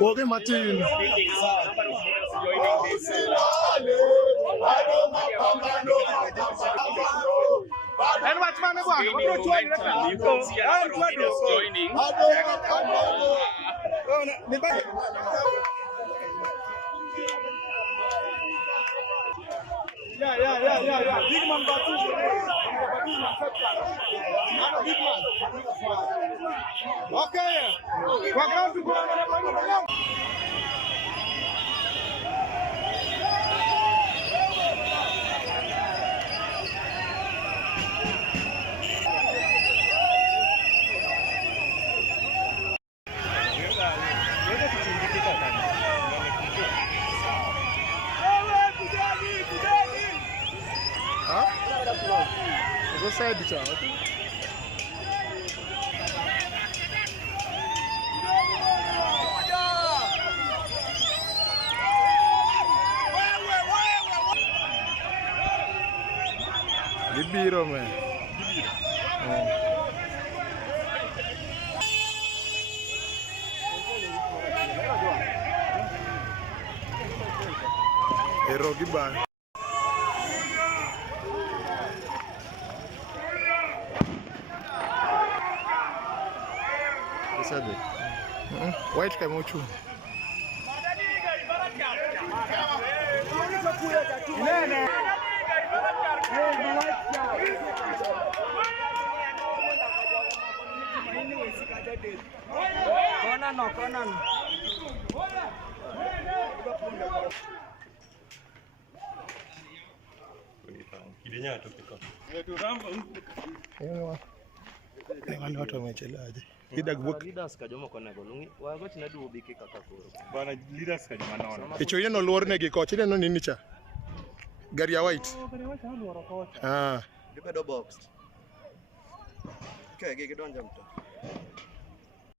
Okay, Martin. And what's my name? Yeah. Big man, big man. Okay. We're going to go. Saya bicara. Di biro man. Ero gibang. White kamuchu. Konan. Idenya atopika. Wale watu wamechelewaje? Leaders kajoma kona golungi wago tina duobi kaka koro bana leaders kajoma nono icho yeno luor ne gi koch ineno nini cha gari ya white luoro koch gibedo box okay gidonja mto